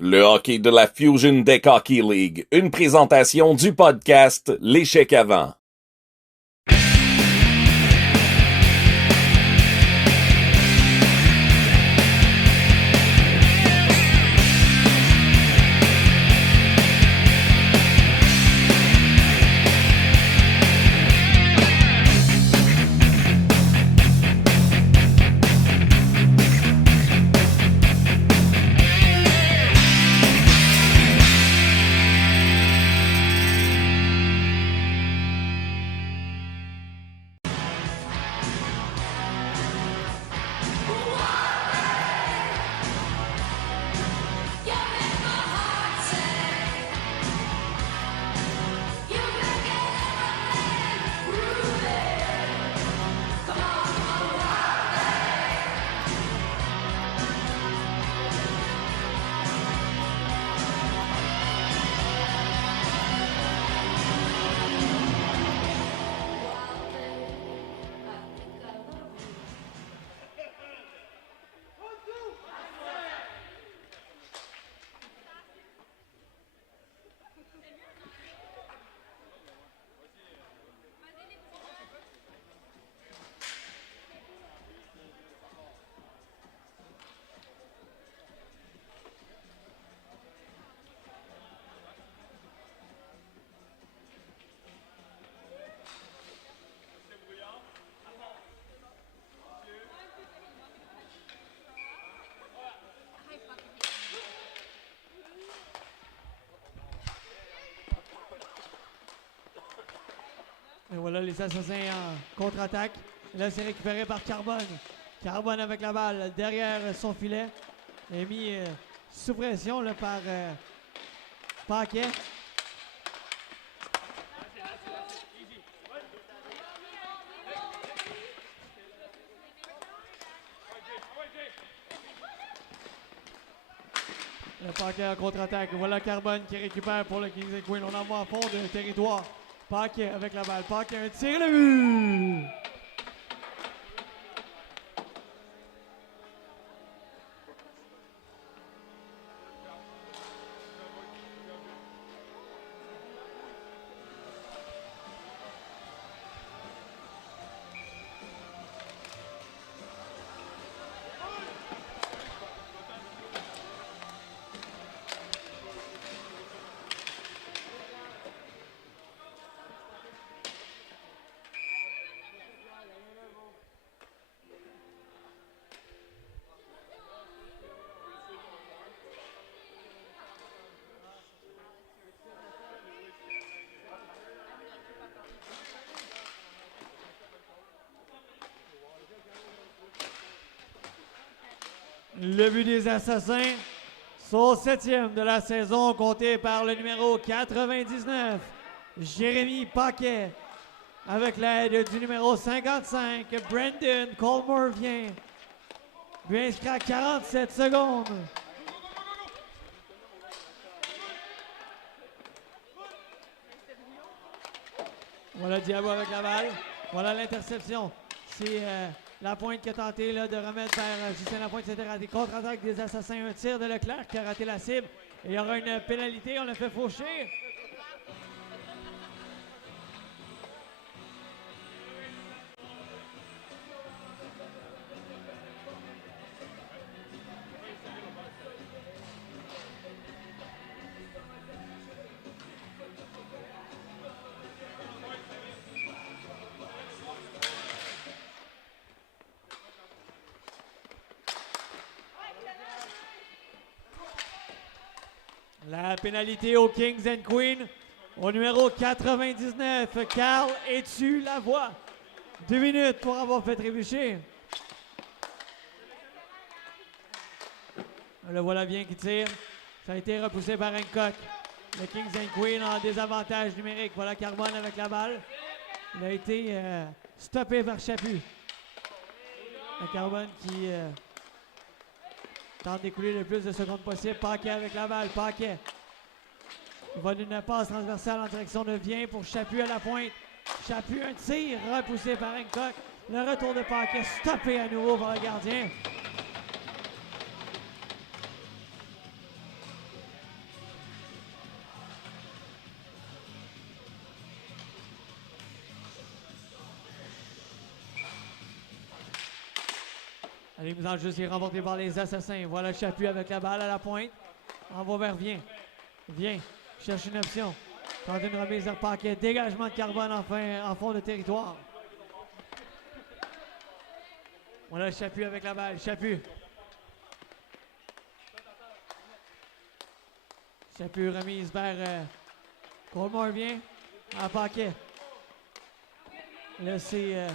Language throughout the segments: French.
Le hockey de la Fusion Deck Hockey League, une présentation du podcast L'échec avant. Et voilà les Assassins en contre-attaque. Là, c'est récupéré par Carbone. Carbone avec la balle derrière son filet. Il est mis sous pression là, par Paquet. Le Paquet en contre-attaque. Voilà Carbone qui récupère pour le Kings and Queens. On envoie en fond de territoire. Paquet avec la balle. Paquet, un tir, le but! Le but des Assassins, son 7e de la saison, compté par le numéro 99, Jérémy Paquet, avec l'aide du numéro 55, Brandon Colmore vient. But inscrit à 47 secondes. Voilà Diabo avec la balle. Voilà l'interception. C'est la pointe qui a tenté là, de remettre vers Justin Lapointe. C'était raté. Contre-attaque des Assassins. Un tir de Leclerc qui a raté la cible. Et il y aura une pénalité. On l'a fait faucher. La pénalité aux Kings and Queens. Au numéro 99, Carl Es-tu la voix? 2 minutes pour avoir fait trébucher. Le voilà bien qui tire. Ça a été repoussé par Hancock. Le Kings and Queens en désavantage numérique. Voilà Carbone avec la balle. Il a été stoppé par Chaput. Le Carbone qui tente d'écouler le plus de secondes possible. Paquet avec la balle. Paquet. Il va d'une passe transversale en direction de Vien pour Chaput à la pointe. Chaput, un tir repoussé par Hancock. Le retour de Paquet stoppé à nouveau par le gardien. Allez, mise en jeu, c'est remporté par les Assassins. Voilà Chaput avec la balle à la pointe. Envoie vers Vient. Vient. Cherche une option. Tente une remise de Paquet. Dégagement de Carbone en fond de territoire. Voilà Chaput avec la balle. Chaput. Chaput remise vers Colmore vient. À Paquet. Là, c'est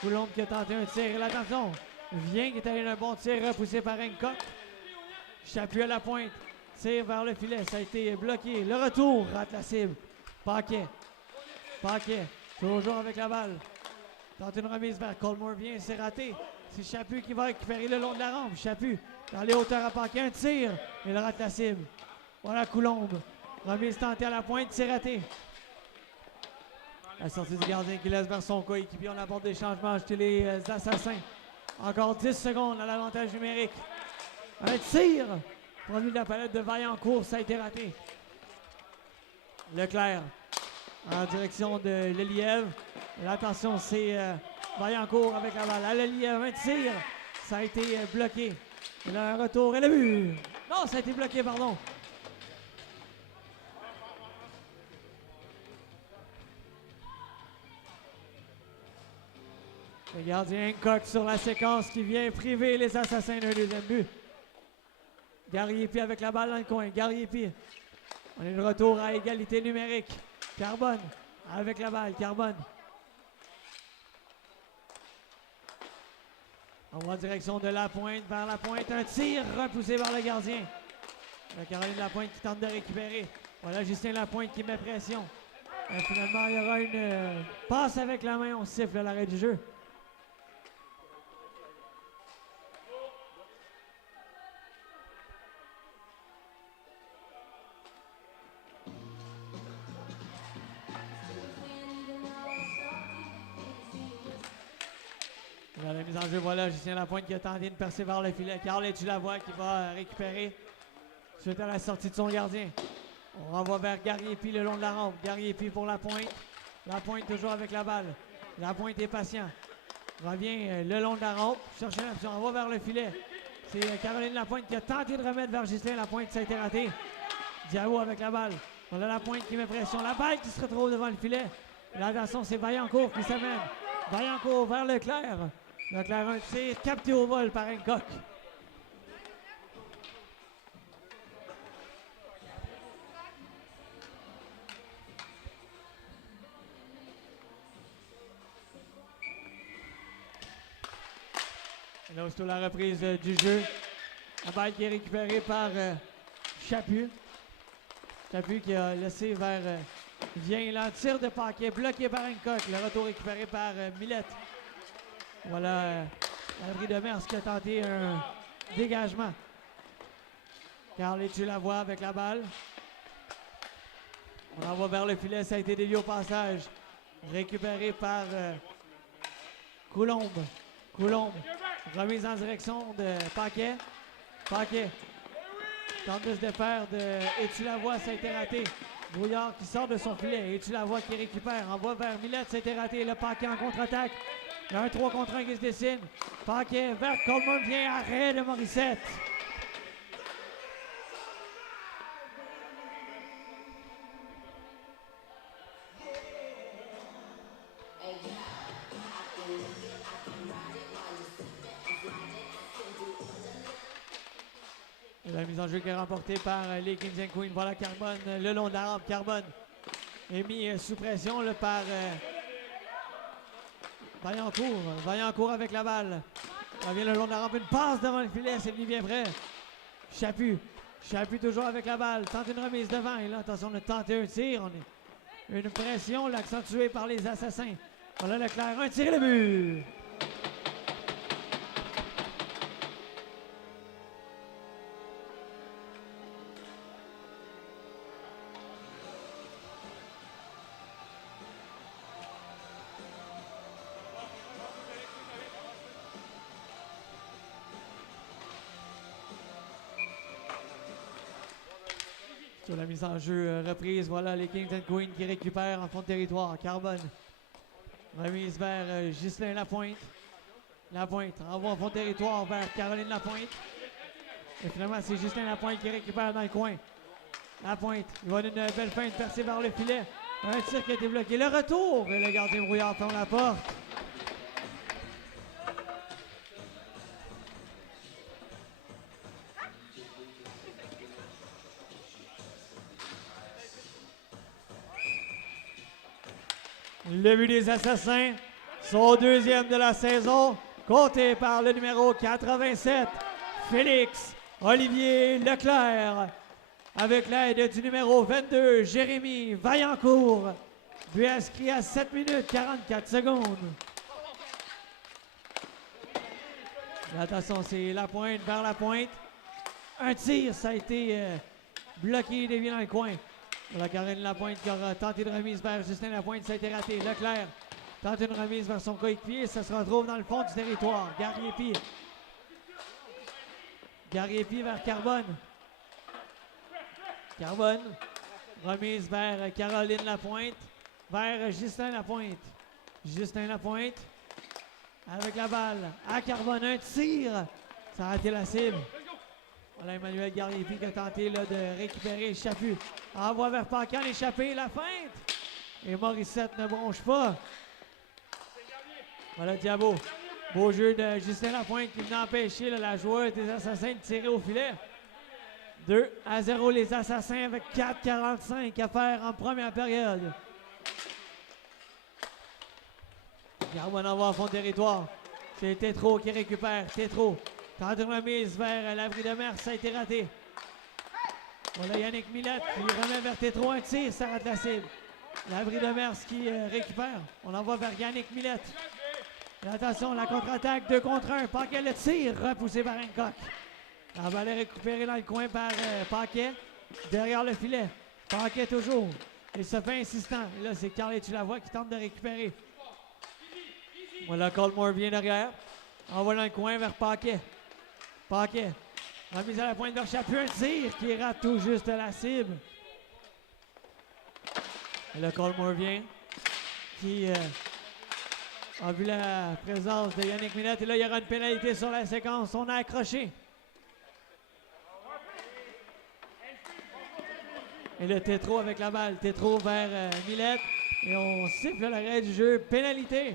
Coulombe qui a tenté un tir. L'attention. Vient qui est allé un bon tir repoussé par Hancock. Chaput à la pointe. Tire vers le filet. Ça a été bloqué. Le retour rate la cible. Paquet. Paquet. Toujours avec la balle. Tente une remise vers Colmore vient. C'est raté. C'est Chaput qui va récupérer le long de la rampe. Chaput dans les hauteurs à Paquet. Un tir. Il rate la cible. Voilà Coulombe. Remise tentée à la pointe. C'est raté. La sortie du gardien qui laisse vers son coéquipier. On apporte des changements chez les Assassins. Encore 10 secondes à l'avantage numérique. Un tir. Produit de la palette de Vaillancourt. Ça a été raté. Leclerc en direction de Lelièvre. L'attention, c'est Vaillancourt avec la balle. À Lelièvre, un tir. Ça a été bloqué. Il a un retour et le but. Non, ça a été bloqué, pardon. Le gardien Hancock sur la séquence qui vient priver les Assassins d'un deuxième but. Gariepi avec la balle dans le coin. Gariepi. On est de retour à égalité numérique. Carbone avec la balle. Carbone. On va en direction de la pointe vers la pointe. Un tir repoussé par le gardien. La Caroline Lapointe qui tente de récupérer. Voilà Justin Lapointe qui met pression. Et finalement, il y aura une passe avec la main. On siffle à l'arrêt du jeu. Dans la mise en jeu, voilà Justin Lapointe qui a tenté de percer vers le filet. Carl Tulavoie qui va récupérer suite à la sortie de son gardien. On renvoie vers Gariepi le long de la rampe. Gariepi pour la pointe. La pointe toujours avec la balle. La pointe est patient. Revient le long de la rampe. Cherche une option. On va vers le filet. C'est Caroline Lapointe qui a tenté de remettre vers Justin Lapointe. Ça a été raté. Diao avec la balle. On a la pointe qui met pression. La balle qui se retrouve devant le filet. L'attention, c'est Vaillancourt qui s'amène. Vaillancourt vers Leclerc. Leclerc un tir capté au vol par Hancock. Et là, aussitôt la reprise du jeu. La balle qui est récupérée par Chaput. Chaput qui a laissé vers Vient là. Tir de Paquet bloqué par Hancock. Le retour récupéré par Millette. Voilà Landry Demers qui a tenté un dégagement. Carl Tulavoie avec la balle. On envoie vers le filet. Ça a été dévié au passage. Récupéré par Coulombe. Coulombe. Remise en direction de Paquet. Paquet. Tente de se défaire de Tulavoie. Ça a été raté. Brouillard qui sort de son filet. Tulavoie qui récupère. Envoie vers Millette. Ça a été raté. Le Paquet en contre-attaque. Il y a un 3 contre 1 qui se dessine. Paquet vers Coleman vient. Arrêt de Morissette. La mise en jeu qui est remportée par les Kings and Queens. Voilà Carbone le long de la rampe. Carbone est mis sous pression là, par Vaillancourt. Vaillancourt avec la balle. Revient le long de la rampe. Une passe devant le filet. C'est mis bien près. Chaput. Chaput toujours avec la balle. Tente une remise devant. Et là, attention, on a tenté un tir. On est une pression là, accentuée par les Assassins. Voilà Leclerc. Un tir et le but. Sur la mise en jeu reprise, voilà les Kings and Queens qui récupèrent en fond de territoire. Carbone. Remise vers Ghislain Lapointe. Lapointe envoie en fond de territoire vers Caroline Lapointe. Et finalement, c'est Justin Lapointe qui récupère dans le coin. Lapointe, il va d'une belle feinte percée vers le filet. Un tir qui a été bloqué. Le retour, et le gardien Brouillard ferme la porte. Le but des Assassins, son deuxième de la saison, compté par le numéro 87, Félix Olivier Leclerc, avec l'aide du numéro 22, Jérémy Vaillancourt. But inscrit à 7 minutes 44 secondes. Attention, c'est Lapointe vers Lapointe. Un tir, ça a été bloqué, dévié dans le coin. La Caroline Lapointe qui aura tenté de remise vers Justin Lapointe, ça a été raté. Leclerc tente une remise vers son coéquipier, ça se retrouve dans le fond du territoire. Gariepi. Gariepi vers Carbone. Carbone. Remise vers Caroline Lapointe. Vers Justin Lapointe. Justin Lapointe. Avec la balle à Carbone. Un tir. Ça a raté la cible. Voilà Emmanuel Gariepi qui a tenté là, de récupérer Chaput. Envoie vers Paquin, l'échappée, la feinte. Et Morissette ne bronche pas. Voilà Diabo. Beau jeu de Justin Lapointe qui vient empêcher là, la joueuse des Assassins de tirer au filet. 2-0 les Assassins avec 4,45 à faire en première période. Carbone envoie en fond de territoire. C'est Tétro qui récupère. Tétro tente une remise vers l'abri de mer, ça a été raté. Voilà Yannick Millette qui remet vers Tétro un tir, ça rate la cible. L'abri de Mers qui récupère. On envoie vers Yannick Millette. Et attention, la contre-attaque 2 contre 1. Paquet le tir, repoussé par Hancock. La balle est récupérée dans le coin par Paquet. Derrière le filet. Paquet toujours. Il se fait insistant. Et là, c'est Carly Tulavoie qui tente de récupérer. Voilà, Colmore vient derrière. Envoie dans le coin vers Paquet. Paquet. Remise à la pointe vers Chaput, un tir qui rate tout juste la cible. Et là, Colmore vient, qui a vu la présence de Yannick Millette. Et là, il y aura une pénalité sur la séquence. On a accroché. Et le Tétro avec la balle. Tétro vers Millette. Et on siffle l'arrêt du jeu. Pénalité.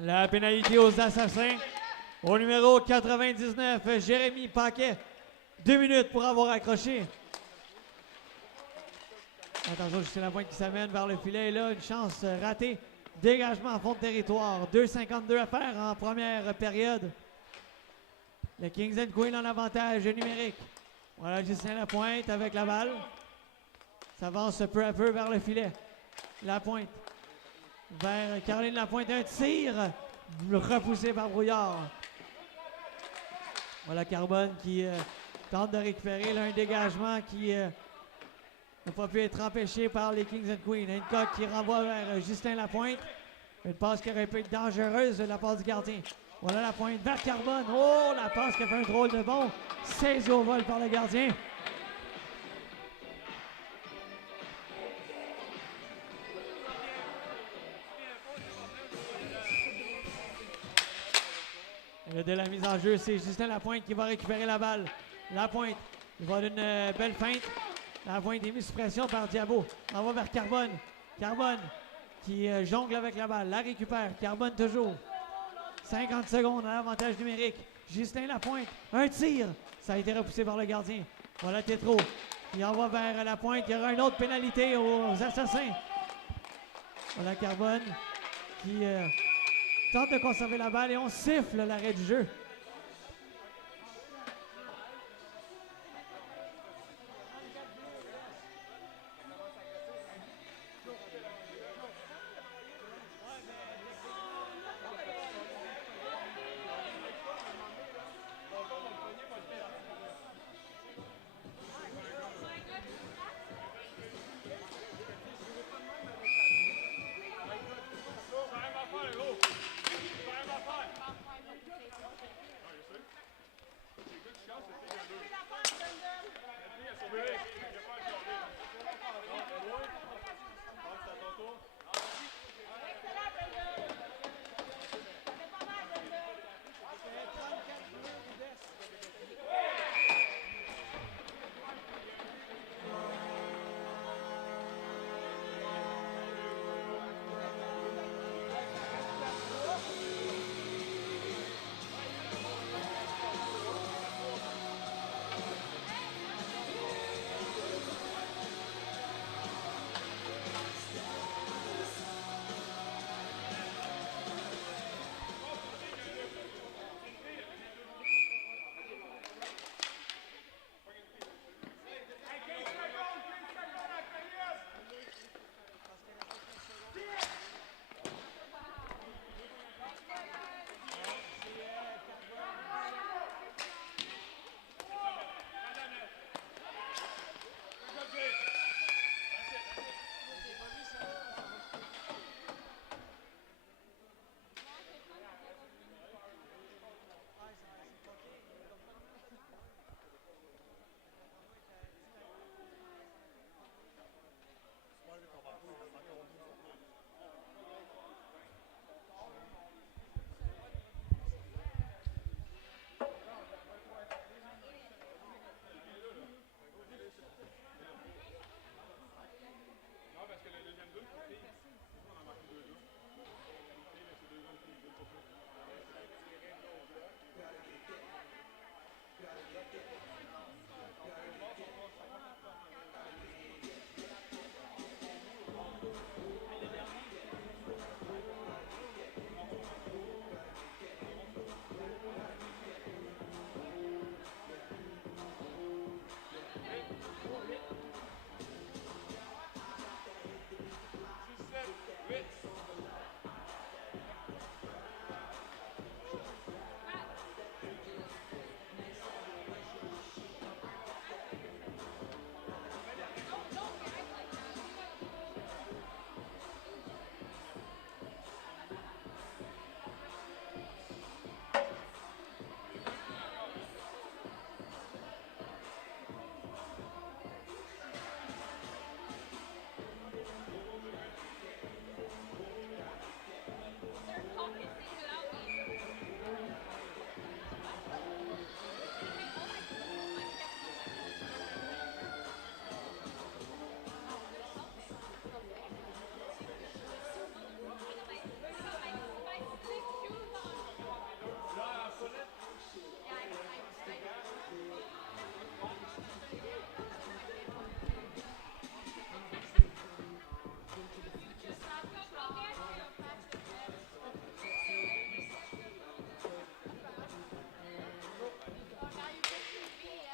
La pénalité aux Assassins. Au numéro 99, Jérémy Paquet. 2 minutes pour avoir accroché. Attention, Justin Lapointe qui s'amène vers le filet. Et là, une chance ratée. Dégagement en fond de territoire. 2,52 à faire en première période. Le Kings and Queen en avantage numérique. Voilà Justin Lapointe avec la balle. S'avance peu à peu vers le filet. Lapointe. Vers Caroline Lapointe, un tir repoussé par Brouillard. Voilà Carbone qui tente de récupérer là, un dégagement qui n'a pas pu être empêché par les Kings and Queens. Hancock qui renvoie vers Justin Lapointe. Une passe qui aurait pu être dangereuse de la part du gardien. Voilà Lapointe vers Carbone. Oh, la passe qui a fait un drôle de bond. Saisie au vol par le gardien. Et de la mise en jeu, c'est Justin Lapointe qui va récupérer la balle. Lapointe, il va d'une belle feinte. Lapointe est mis sous pression par Diabo. On va vers Carbone. Carbone qui jongle avec la balle. La récupère. Carbone toujours. 50 secondes à l'avantage numérique. Justin Lapointe, un tir. Ça a été repoussé par le gardien. Voilà Tétro. Il envoie vers Lapointe. Il y aura une autre pénalité aux Assassins. Voilà Carbone qui tente de conserver la balle et on siffle l'arrêt du jeu.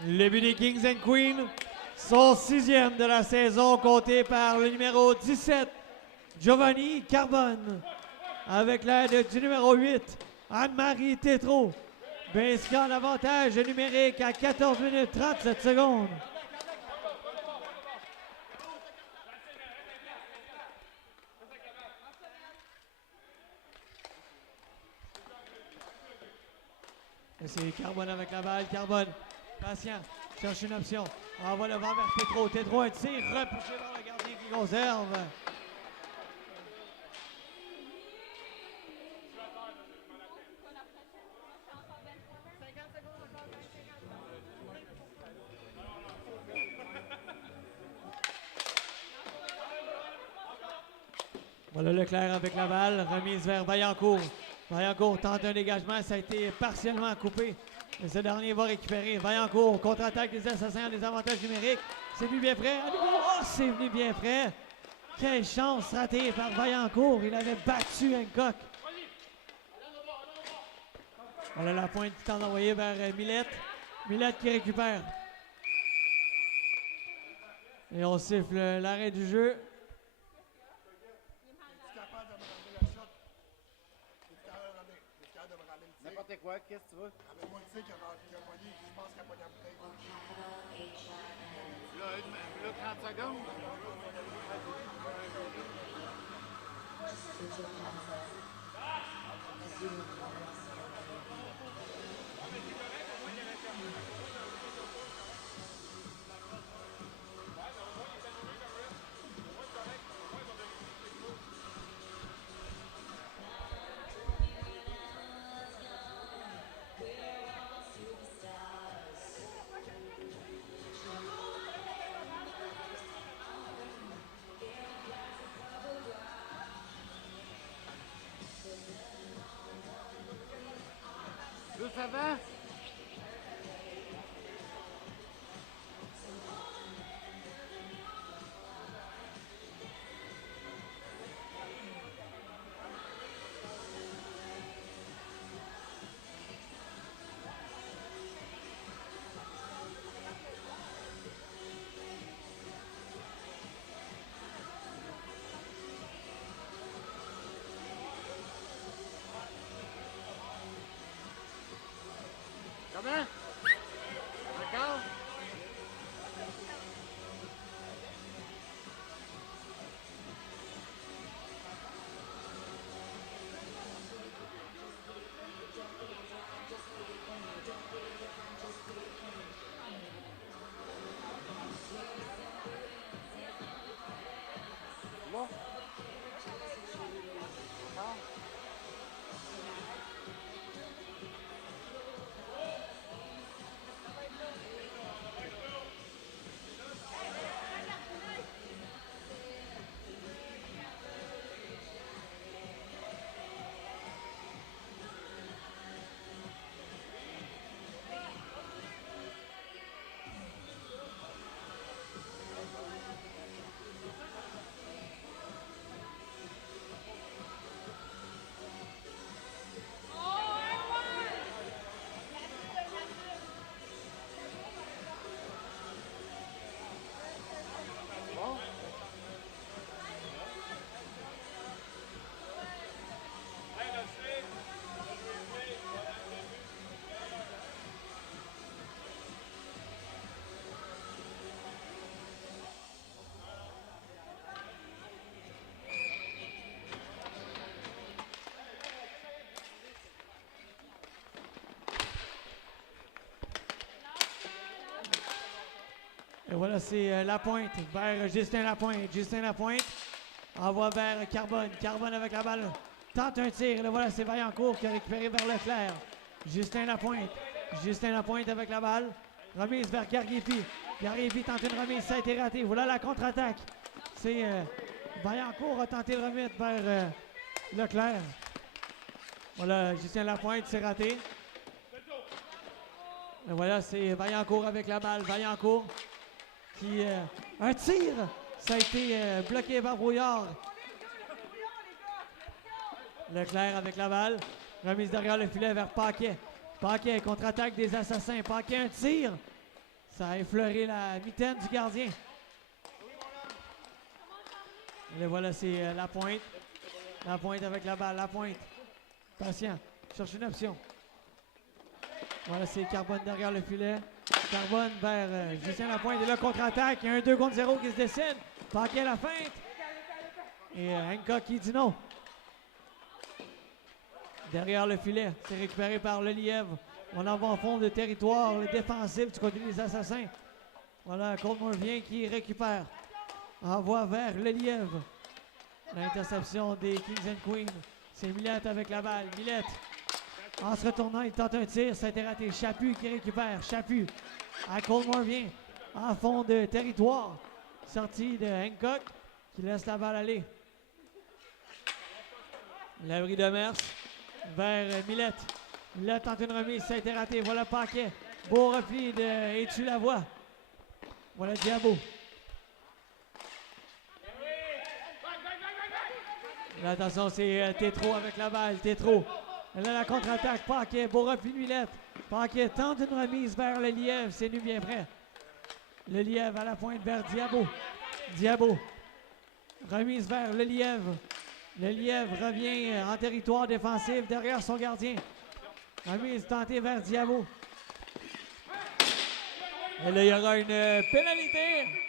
Le but des Kings and Queens, son 6e de la saison, compté par le numéro 17, Giovanni Carbone, avec l'aide du numéro 8, Anne-Marie Tétrault, inscrit en avantage numérique à 14 minutes 37 secondes. C'est Carbone avec la balle. Carbone, patient, cherche une option. Envoie le vent vers Tétrault. Tétrault, un tir repoussé par le gardien qui conserve. Voilà Leclerc avec la balle, remise vers Vaillancourt. Vaillancourt tente un dégagement, ça a été partiellement coupé. Mais ce dernier va récupérer. Vaillancourt, contre-attaque des Assassins, des avantages numériques. C'est venu bien près. Oh, c'est venu bien près. Quelle chance ratée par Vaillancourt. Il avait battu Hancock. Voilà la pointe qui tente d'envoyer vers Millette. Millette qui récupère. Et on siffle l'arrêt du jeu. N'importe quoi, qu'est-ce que tu veux? Moi, tu sais qu'il a pogné, je pense qu'il a pogné la bouteille. Là, 30 secondes. Passe avant. Comment? Encore? Bon. Encore? Bon. Et voilà, c'est Lapointe vers Justin Lapointe. Justin Lapointe envoie vers Carbone. Carbone avec la balle. Tente un tir. Là, voilà, c'est Vaillancourt qui a récupéré vers Leclerc. Justin Lapointe. Justin Lapointe avec la balle. Remise vers Gargiepi. Gargiepi tente une remise. Ça a été raté. Voilà la contre-attaque. C'est Vaillancourt a tenté de remettre vers Leclerc. Voilà, Justin Lapointe, c'est raté. Et voilà, c'est Vaillancourt avec la balle. Vaillancourt qui un tir, ça a été bloqué par Brouillard. Leclerc avec la balle, remise derrière le filet vers Paquet. Paquet, contre-attaque des Assassins. Paquet, un tir, ça a effleuré la mitaine du gardien. Et voilà, c'est Lapointe. Lapointe avec la balle, Lapointe. Patient, cherche une option. Voilà, c'est Carbone derrière le filet. Carbone vers Justin Lapointe. Et là, contre-attaque. Il y a un 2 contre 0 qui se dessine. Paquet à la feinte. Et Hancock qui dit non. Derrière le filet. C'est récupéré par le Lièvre. On en va en fond de territoire. Le défensif du côté des Assassins. Voilà, Coldmore vient qui récupère. Envoie vers le Lièvre. L'interception des Kings and Queens. C'est Millette avec la balle. Millette. En se retournant, il tente un tir, ça a été raté. Chaput qui récupère. Chaput à Coldmore vient en fond de territoire. Sortie de Hancock qui laisse la balle aller. L'abri de Mers vers Millette. Millette tente une remise, ça a été raté. Voilà Paquet. Beau repli de Étu Lavoie. Voilà Diabo. Là, attention, c'est Tétro avec la balle. Tétro. Là, la contre-attaque. Paquet, beau repli de Millette. Paquet tente une remise vers le Lièvre. C'est nu bien près. Le Lièvre à la pointe vers Diabo. Diabo. Remise vers le Lièvre. Le Lièvre revient en territoire défensif derrière son gardien. Remise tentée vers Diabo. Et là, il y aura une pénalité.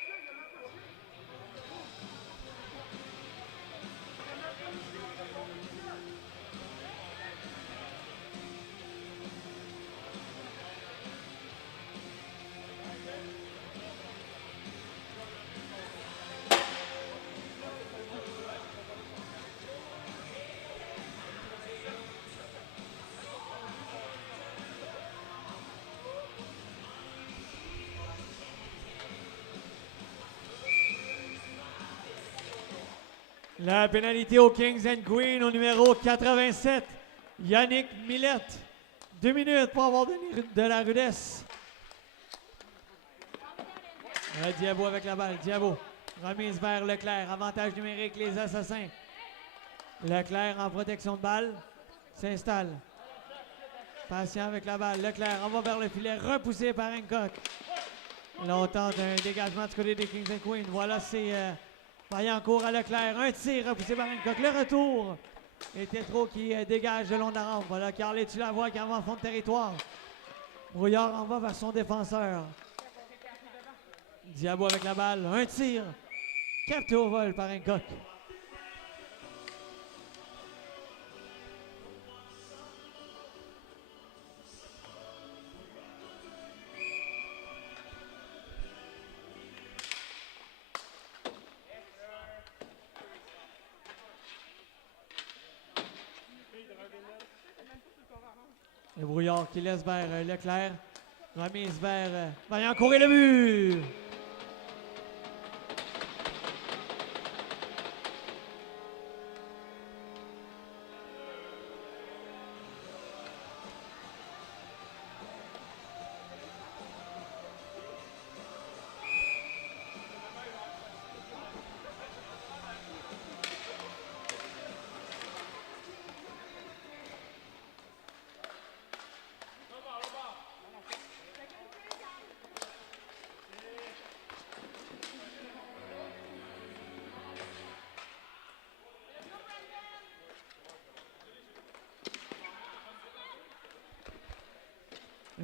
La pénalité aux Kings and Queens au numéro 87, Yannick Millette. 2 minutes pour avoir de la rudesse. Diabo avec la balle. Diabo. Remise vers Leclerc. Avantage numérique, les Assassins. Leclerc en protection de balle. S'installe. Patient avec la balle. Leclerc en va vers le filet. Repoussé par Hancock. Là, on tente un dégagement du côté des Kings and Queens. Voilà, c'est Vaillancourt à Leclerc. Un tir repoussé par Hancock. Le retour. Et Tétrault qui dégage le long de la rampe. Voilà, Carlet, tu la vois qui en fond de territoire. Brouillard en va vers son défenseur. Diabo avec la balle. Un tir. Capté au vol par Hancock. Et Brouillard qui laisse vers Leclerc. Remise vers Vaillancourt et le but!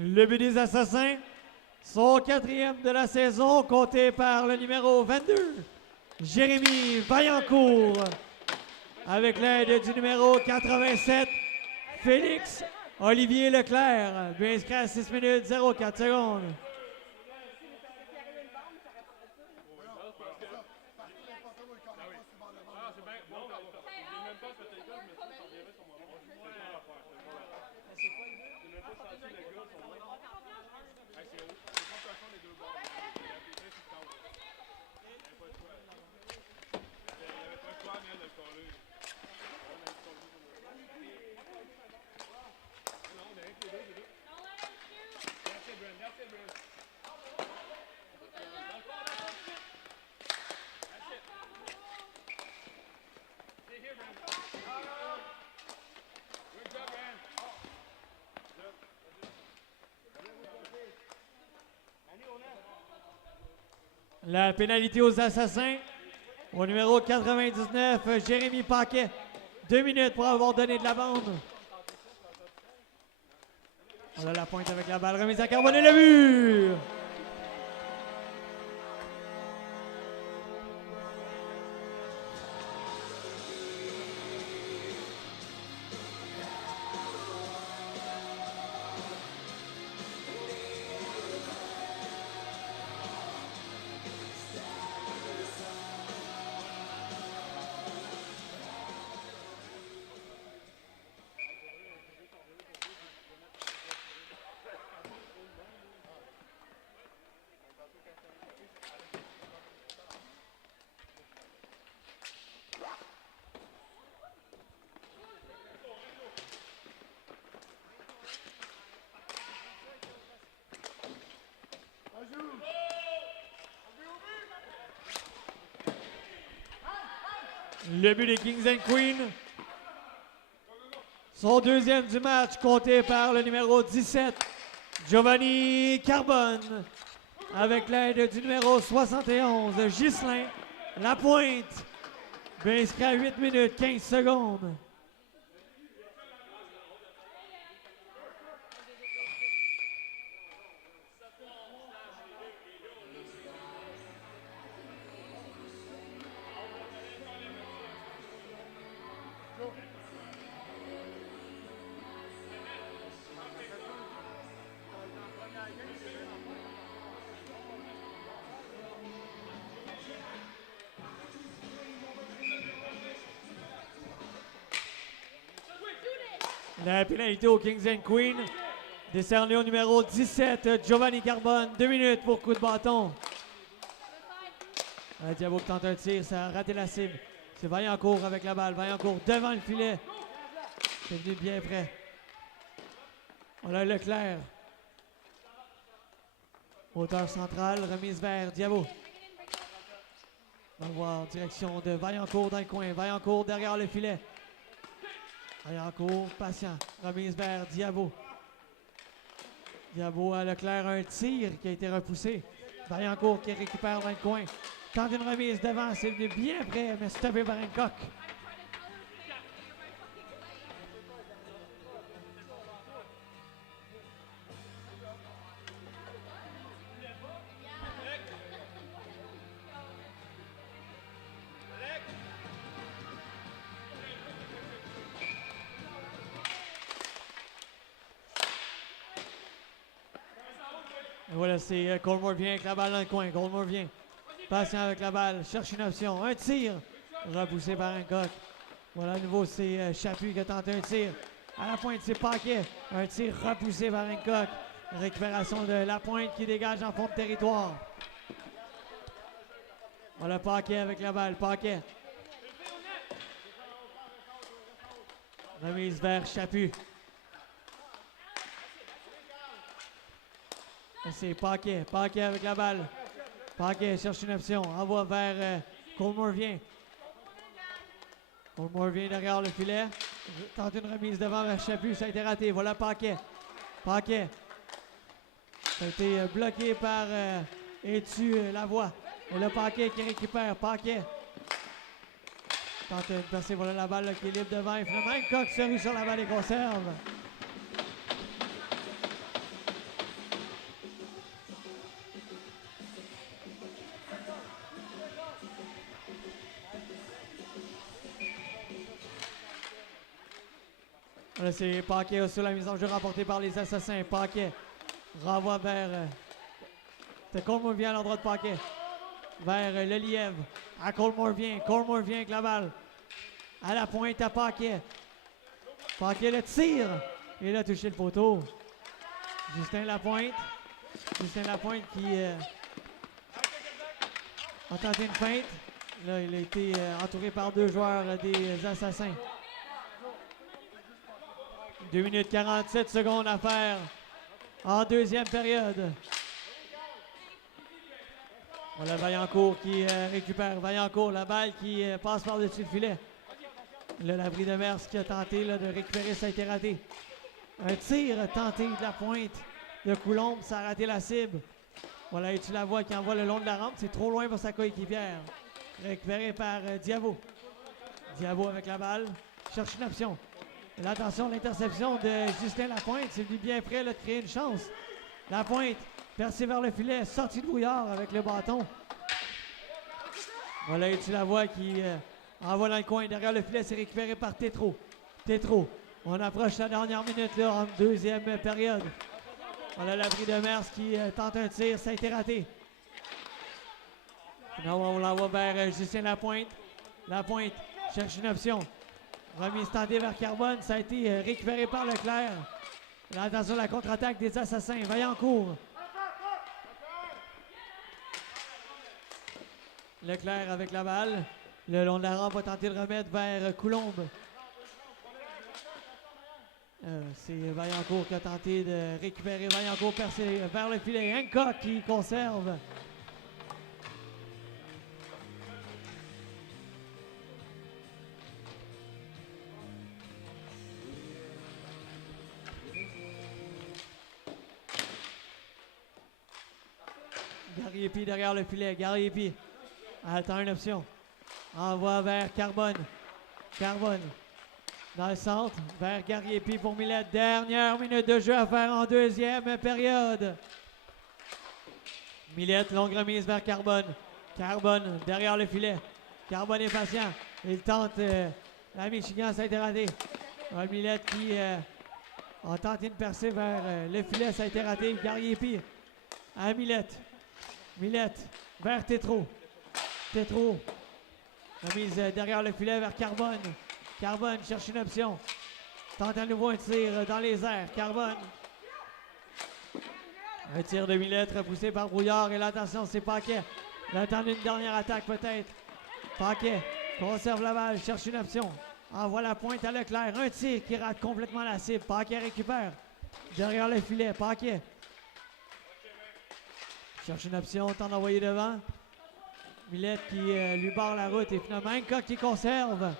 Le but des Assassins, son 4e de la saison, compté par le numéro 22, Jérémy Vaillancourt, avec l'aide du numéro 87, Félix Olivier Leclerc, but inscrit à 6 minutes 04 secondes. La pénalité aux Assassins, au numéro 99, Jérémy Paquet. 2 minutes pour avoir donné de la bande. On a la pointe avec la balle, remise à Carbone et le but! Le but des Kings and Queens. Son 2e du match, compté par le numéro 17, Giovanni Carbone. Avec l'aide du numéro 71, Ghislain Lapointe. But inscrit à 8 minutes 15 secondes. La pénalité aux Kings and Queens, décernée au numéro 17, Giovanni Carbone. 2 minutes pour coup de bâton. Diabo tente un tir, ça a raté la cible. C'est Vaillancourt avec la balle. Vaillancourt devant le filet. C'est venu bien près. On a Leclerc. Hauteur centrale, remise vers Diabo. On va voir direction de Vaillancourt dans le coin. Vaillancourt derrière le filet. Vaillancourt, patient. Remise vers Diabo. Diabo à Leclerc, un tir qui a été repoussé. Vaillancourt qui récupère dans le coin. Tente une remise devant, c'est venu bien près, mais stoppé par Hancock. Et voilà, c'est Colmore vient avec la balle dans le coin. Colmore vient. Patient avec la balle. Cherche une option. Un tir. Repoussé par Hancock. Voilà, à nouveau, c'est Chaput qui a tenté un tir. À la pointe, c'est Paquet. Un tir repoussé par Hancock. Récupération de la pointe qui dégage en fond de territoire. Voilà, Paquet avec la balle. Paquet. Remise vers Chaput. C'est Paquet. Paquet avec la balle. Paquet cherche une option. Envoie vers Colmore vient. Colmore vient derrière le filet. Tente une remise devant vers Chaput. Ça a été raté. Voilà Paquet. Paquet. Ça a été bloqué par Etu Lavoie. Et le Paquet qui récupère. Paquet. Tente de passer. Voilà la balle là, qui est libre devant. Et finalement, Hancock se rue sur la balle et conserve. Là, c'est Paquet sur la mise en jeu remportée par les Assassins. Paquet renvoie vers... c'est Colmore vient à l'endroit de Paquet. Vers le Lièvre. À Colmore vient. Colmore vient avec la balle. À la pointe à Paquet. Paquet le tire. Il a touché le poteau. Justin Lapointe. Justin Lapointe qui a tenté une feinte. Là, il a été entouré par deux joueurs des Assassins. 2 minutes 47 secondes à faire en deuxième période. Voilà Vaillancourt qui récupère. Vaillancourt, la balle qui passe par-dessus le filet. Là, l'abri de Mers qui a tenté là, de récupérer, ça a été raté. Un tir tenté de la pointe de Coulombe, ça a raté la cible. Voilà, et tu la vois qui envoie le long de la rampe. C'est trop loin pour sa coéquipière. Récupéré par Diabo. Diabo avec la balle. Cherche une option. Et là, attention, l'interception de Justin Lapointe. C'est venu bien près là, de créer une chance. Lapointe, percé vers le filet, sorti de brouillard avec le bâton. Voilà, et tu la vois qui envoie dans le coin. Derrière le filet, c'est récupéré par Tétro. Tétro, on approche la dernière minute là, en deuxième période. Voilà l'abri de Mers qui tente un tir, ça a été raté. Finalement, on l'envoie vers Justin Lapointe. Lapointe cherche une option. Remise tentée vers Carbone, ça a été récupéré par Leclerc. Là, attention, la contre-attaque des Assassins. Vaillancourt. Leclerc avec la balle. Le long de la rampe va tenter de remettre vers Coulombe. C'est Vaillancourt qui a tenté de récupérer. Vaillancourt percé vers le filet. Hancock qui conserve. Gariepi derrière le filet. Gariepi attend une option. Envoie vers Carbone. Carbone dans le centre. Vers Gariepi pour Millette. Dernière minute de jeu à faire en deuxième période. Millette, longue remise vers Carbone. Carbone derrière le filet. Carbone est patient. Il tente la Michigan, ça a été raté. Millette qui a tenté de percer vers le filet, ça a été raté. Gariepi à Millette. Millette vers Tétro. Tétro. Remise derrière le filet vers Carbone. Carbone cherche une option. Tente à nouveau un tir dans les airs. Carbone. Un tir de Millette repoussé par Brouillard. Et là, attention, c'est Paquet. Il attend une dernière attaque peut-être. Paquet conserve la balle, cherche une option. Envoie la pointe à Leclerc. Un tir qui rate complètement la cible. Paquet récupère. Derrière le filet, Paquet. Cherche une option, tente d'envoyer devant. Millette qui lui barre la route et finalement Hancock qui conserve.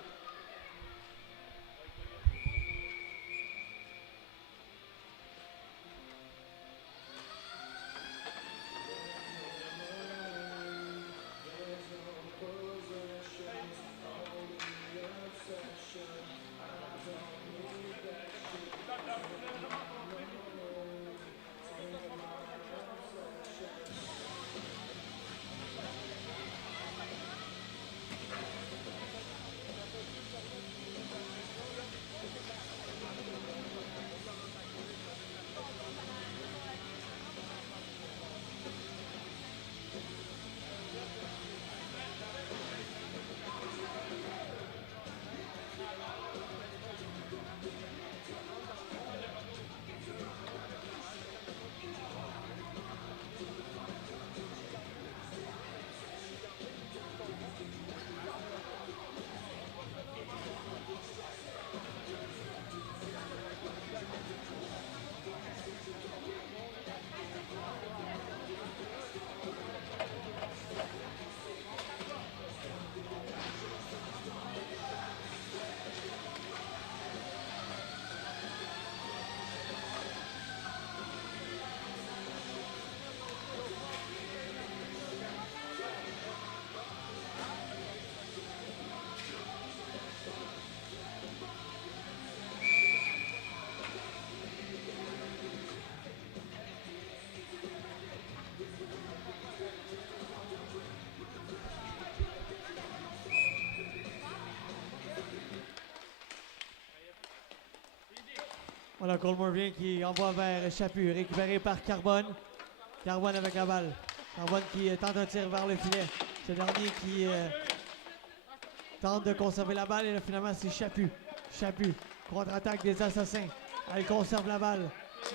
Voilà, Colmore vient qui envoie vers Chaput, récupéré par Carbone. Carbone avec la balle. Carbone qui tente un tir vers le filet. Ce dernier qui tente de conserver la balle et là, finalement c'est Chaput. Chaput, contre-attaque des Assassins. Elle conserve la balle.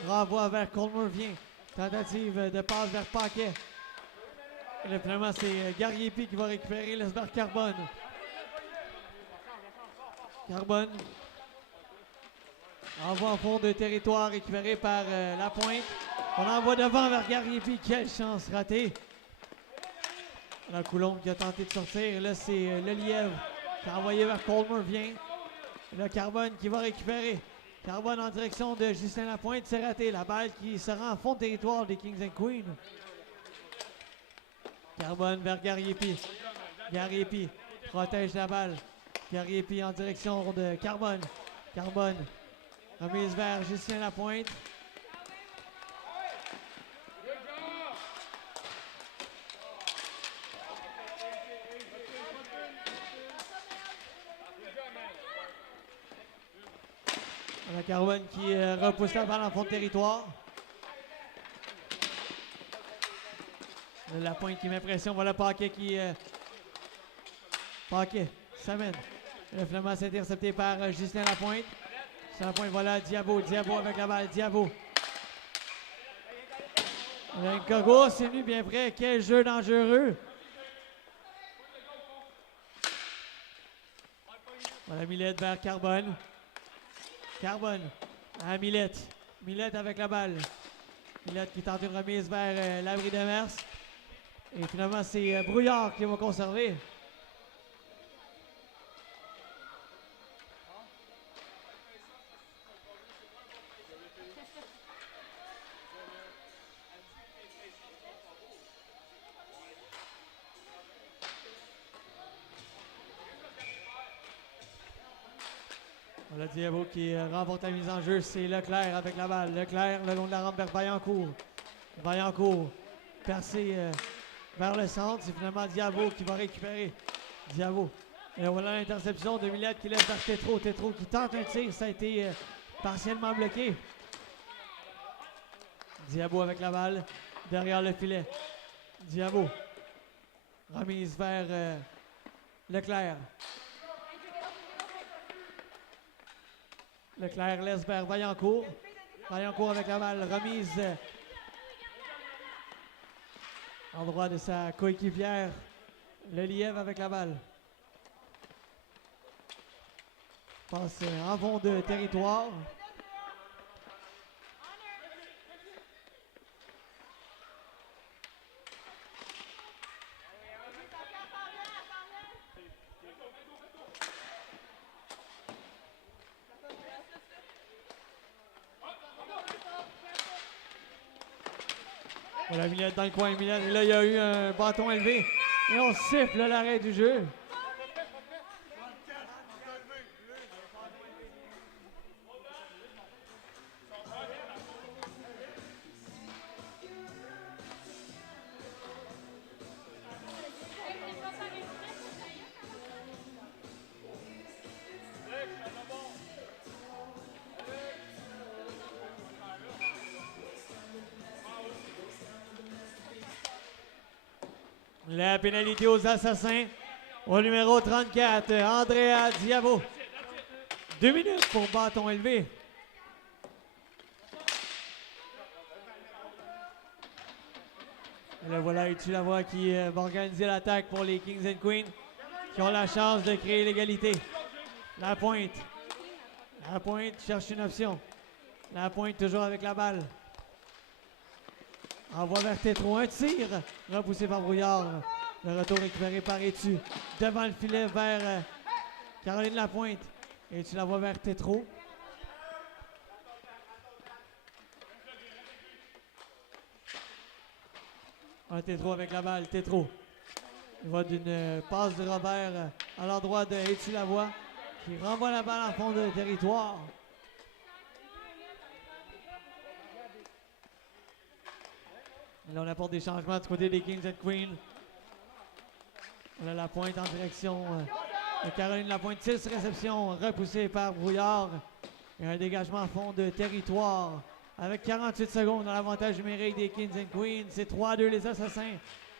Renvoi vers Colmore vient. Tentative de passe vers Paquet. Et là, finalement c'est Gariepi qui va récupérer, laisse vers Carbone. Carbone. Envoie en fond de territoire récupéré par Lapointe. On envoie devant vers Gariepi. Quelle chance ratée. La Coulombe qui a tenté de sortir. Là, c'est le Lièvre qui a envoyé vers Colmore vient. Le Carbone qui va récupérer. Carbone en direction de Justin Lapointe. C'est raté. La balle qui se rend en fond de territoire des Kings and Queens. Carbone vers Gariepi. Gariepi protège la balle. Gariepi en direction de Carbone. Carbone. Remise vers Justin Lapointe. La Carbone qui repousse la balle en fond de territoire. Lapointe qui met pression. Voilà Paquet qui... Paquet s'amène. Finalement, c'est intercepté par Justin Lapointe. Justin Lapointe, voilà Diabo. Diabo avec la balle. Diabo. Kogo, c'est venu bien près. Quel jeu dangereux. Voilà Millette vers Carbone. Carbone à Millette. Millette avec la balle. Millette qui tente une remise vers l'abri de Mers. Et finalement, c'est Brouillard qui va conserver. Voilà Diabo qui remporte la mise en jeu. C'est Leclerc avec la balle. Leclerc le long de la rampe vers Vaillancourt. Vaillancourt percé vers le centre. C'est finalement Diabo qui va récupérer. Diabo. Et voilà l'interception de Millette qui laisse vers Tétro. Tétro qui tente un tir. Ça a été partiellement bloqué. Diabo avec la balle. Derrière le filet. Diabo. Remise vers Leclerc. Leclerc laisse vers Vaillancourt. Vaillancourt avec la balle. Remise en droit de sa coéquipière. Le Lièvre avec la balle. Passe en fond de territoire. Voilà, Millette dans le coin, Millette. Et là, il y a eu un bâton élevé. Et on siffle l'arrêt du jeu. La pénalité aux Assassins. Au numéro 34, Andrea Diabo. 2 minutes pour bâton élevé. Et là, voilà, tu la vois qui va organiser l'attaque pour les Kings and Queens qui ont la chance de créer l'égalité. La pointe. La pointe cherche une option. La pointe toujours avec la balle. Envoie vers Tétro, un tir, repoussé par Brouillard. Le retour récupéré par Etu. Devant le filet vers Caroline Lapointe. Et tu la vois vers Tétro. Tétro avec la balle, Tétro. Il va d'une passe de Robert à l'endroit de Etu Lavoie qui renvoie la balle en fond de territoire. Là, on apporte des changements du côté des Kings and Queens. On a la pointe en direction de Caroline Lapointe. 6 réceptions repoussées par Brouillard. Et un dégagement à fond de territoire. Avec 48 secondes dans l'avantage numérique des Kings and Queens. C'est 3-2 les Assassins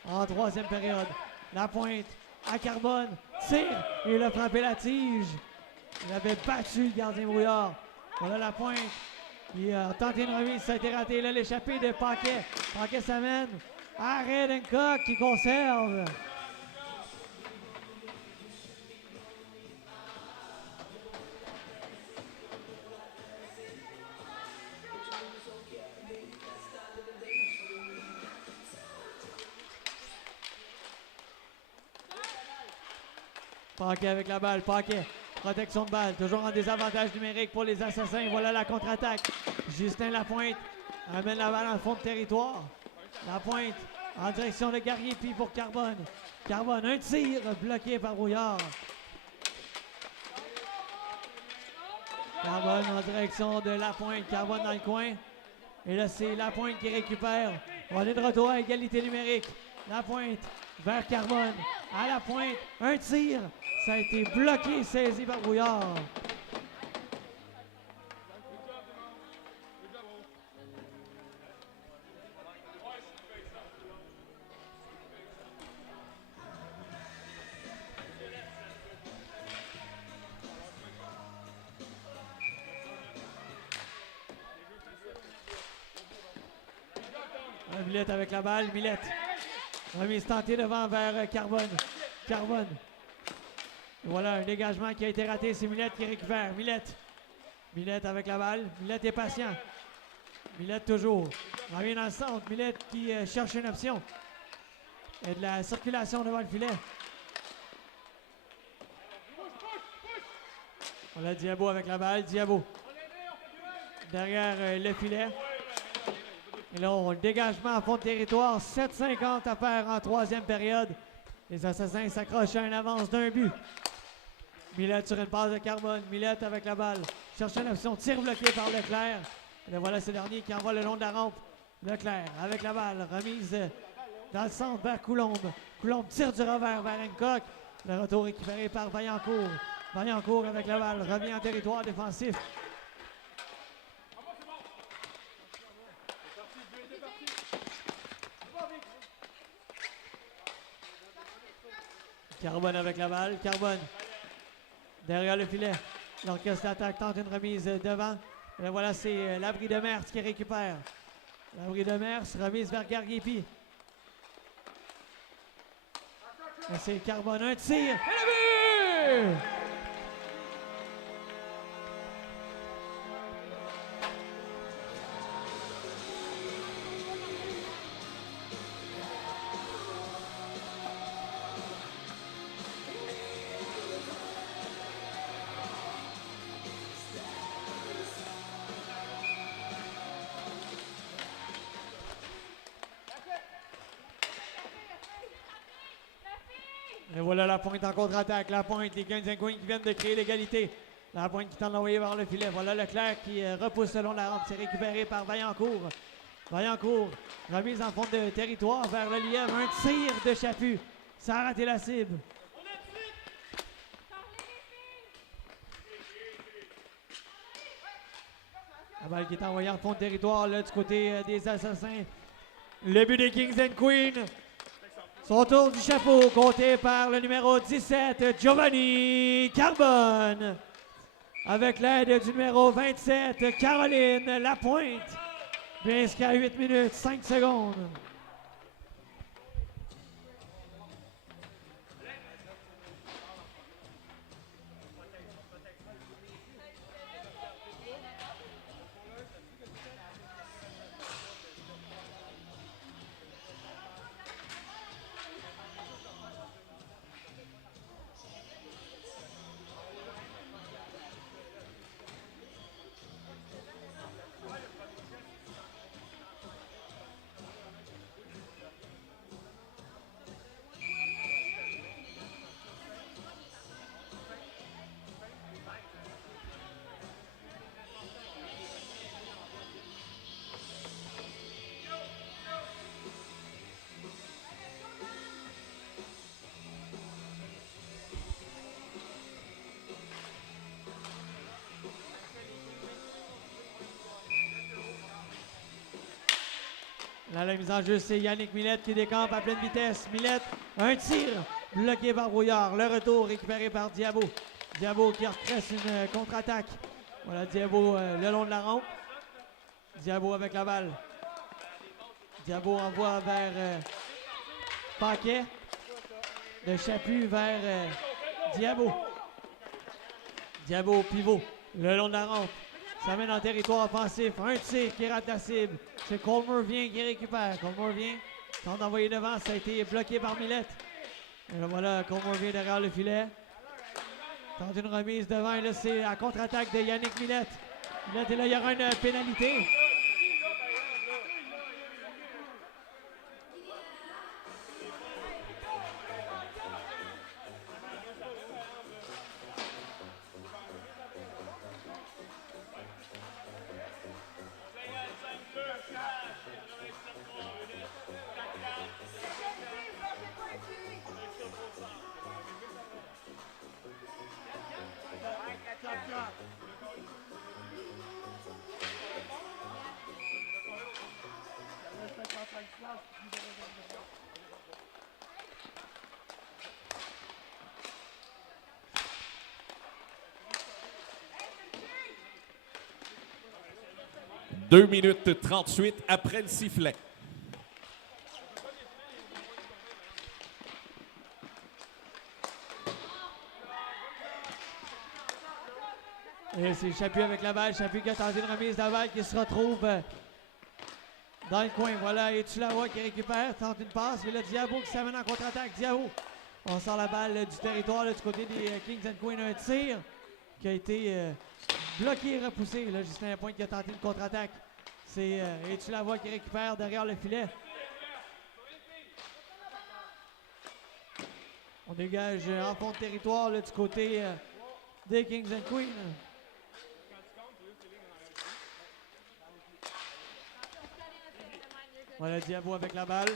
en troisième période. La pointe à Carbone. Tire. Et il a frappé la tige. Il avait battu le gardien Brouillard. Voilà la pointe. Il a tenté une remise, ça a été raté. Là, l'échappée de Paquet. Paquet s'amène. Arrêt d'Hancock qui conserve. Paquet avec la balle. Paquet. Protection de balle, toujours en désavantage numérique pour les Assassins. Voilà la contre-attaque. Justin Lapointe amène la balle en fond de territoire. Lapointe en direction de Guerrier puis pour Carbone. Carbone, un tir bloqué par Brouillard. Carbone en direction de Lapointe. Carbone dans le coin. Et là, c'est Lapointe qui récupère. On est de retour à égalité numérique. Lapointe vers Carbone. À la pointe, un tir. Ça a été bloqué, saisi par Brouillard. Millette avec la balle, Millette. Remise tentée devant vers Carbone. Carbone. Voilà un dégagement qui a été raté. C'est Millette qui récupère. Millette. Millette avec la balle. Millette est patient. Millette toujours. Revient dans le centre. Millette qui cherche une option. Il y a de la circulation devant le filet. Voilà Diabo avec la balle. Diabo. Derrière le filet. Et là, on dégagement à fond de territoire. 7,50 à faire en troisième période. Les Assassins s'accrochent à une avance d'un but. Millette sur une passe de Carbone. Millette avec la balle. Cherche une option. Tir bloqué par Leclerc. Et là, voilà ce dernier qui envoie le long de la rampe. Leclerc avec la balle. Remise dans le centre vers Coulombe. Coulombe tire du revers vers Hancock. Le retour récupéré par Vaillancourt. Vaillancourt avec la balle. Revient en territoire défensif. Carbone avec la balle. Carbone derrière le filet. L'orchestre d'attaque tente une remise devant. Et là, voilà, c'est l'abri de Merce qui récupère. L'abri de Merce, remise vers Garguépi. C'est Carbone, un tir. Et le but! Et voilà la pointe en contre-attaque. La pointe, les Kings and Queens qui viennent de créer l'égalité. La pointe qui tente d'envoyer vers le filet. Voilà Leclerc qui repousse selon la rampe. C'est récupéré par Vaillancourt. Vaillancourt, remise en fond de territoire vers le lièvre. Un tir de Chaput. Ça a raté la cible. La balle qui est envoyée en fond de territoire là, du côté des Assassins. Le but des Kings and Queens. Son tour du chapeau, compté par le numéro 17, Giovanni Carbone. Avec l'aide du numéro 27, Caroline Lapointe. Bien inscrit à 8 minutes, 5 secondes. Là, la mise en jeu, c'est Yannick Millette qui décampe à pleine vitesse. Millette, un tir bloqué par Brouillard. Le retour récupéré par Diabo. Diabo qui represse une contre-attaque. Voilà Diabo le long de la rampe. Diabo avec la balle. Diabo envoie vers Paquet. De Chaput vers Diabo. Diabo pivot le long de la rampe. Ça mène en territoire offensif. Un tir qui rate la cible. C'est Colmer vient qui récupère. Colmer vient. Tente d'envoyer devant. Ça a été bloqué par Millette. Et là, voilà, Colmer vient derrière le filet. Tente une remise devant. Et là, c'est la contre-attaque de Yannick Millette. Millette, et là, il y aura une pénalité. « 2 minutes 38 après le sifflet. Et c'est Chaput avec la balle. Chaput qui a tenté une remise de la balle qui se retrouve dans le coin. Voilà, et Tulawa qui récupère, tente une passe. Et là, Diabo qui s'amène en contre-attaque. Diabo, on sort la balle du territoire là, du côté des Kings and Queens. Un tir qui a été bloqué et repoussé. Là, Justin Lapointe qui a tenté une contre-attaque. C'est Tulawa qui récupère derrière le filet. On dégage en fond de territoire là, du côté des Kings and Queens. Voilà Diabo avec la balle.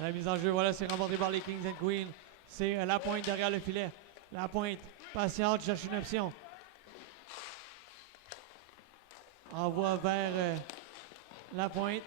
La mise en jeu, voilà, c'est remporté par les Kings and Queens. C'est Lapointe derrière le filet. Lapointe, patiente, cherche une option. Envoie vers Lapointe.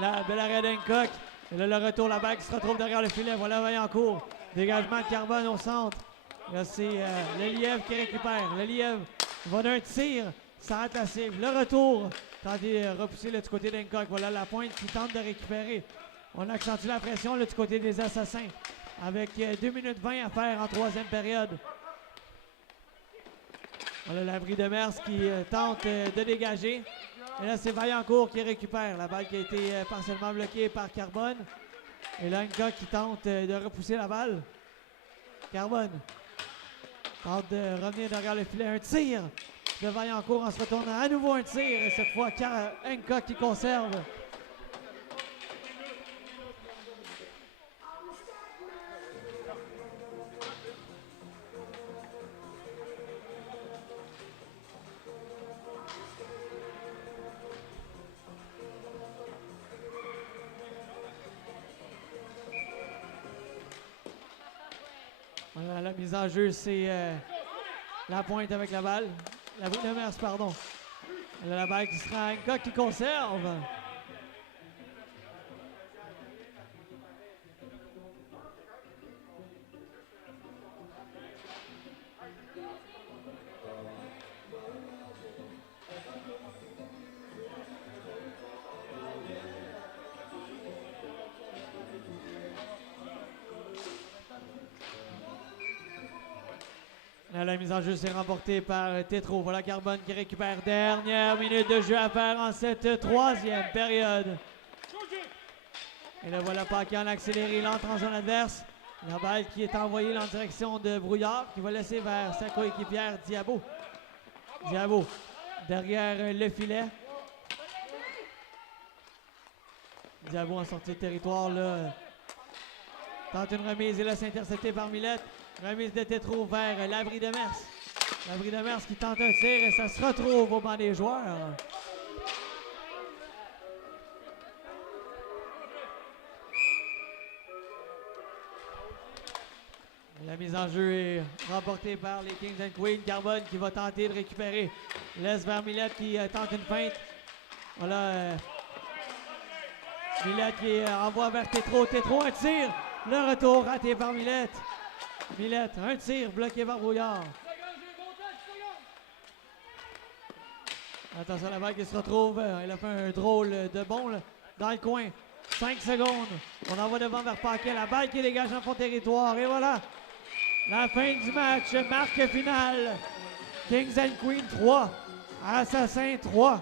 La belle arrêt d'Hancock. Et là, le retour, la balle qui se retrouve derrière le filet. Voilà Vaillancourt. Dégagement de Carbone au centre. Là, c'est le Lièvre qui récupère. Le Lièvre va d'un tir, ça rate la cible. Le retour, tenter de repousser là, du côté d'Hancock. Voilà la pointe qui tente de récupérer. On accentue la pression là, du côté des Assassins avec 2 minutes 20 à faire en troisième période. Voilà l'abri de Mers qui tente de dégager. Et là, c'est Vaillancourt qui récupère. La balle qui a été partiellement bloquée par Carbone. Et là, Hancock qui tente de repousser la balle. Carbone tente de revenir derrière le filet. Un tir de Vaillancourt en se retournant. À nouveau un tir. Et cette fois, Hancock qui conserve. Voilà, la mise en jeu, c'est la pointe avec la balle. La boule de Mers, pardon. Là, la balle qui sera Hancock qui conserve. La mise en jeu s'est remportée par Tétro. Voilà Carbone qui récupère. Dernière minute de jeu à faire en cette troisième période. Et là, voilà Paquet en accéléré. Il entre en zone adverse. La balle qui est envoyée en direction de Brouillard qui va laisser vers sa coéquipière Diabo. Diabo derrière le filet. Diabo en sortie de territoire. Là, tente une remise et là, c'est intercepté par Millette. Remise de Tétro vers l'abri de Mers. L'abri de Mers qui tente un tir et ça se retrouve au banc des joueurs. La mise en jeu est remportée par les Kings and Queens. Carbone qui va tenter de récupérer. Laisse vers Millette qui tente une feinte. Voilà. Millette qui envoie vers Tétro. Tétro, un tir. Le retour raté par Millette. Millette, un tir bloqué par Brouillard. Attention, la balle qui se retrouve. Elle a fait un drôle de bond là, dans le coin. 5 secondes. On envoie devant vers Paquet. La balle qui dégage en fond territoire. Et voilà. La fin du match. Marque finale. Kings and Queens 3. Assassins 3.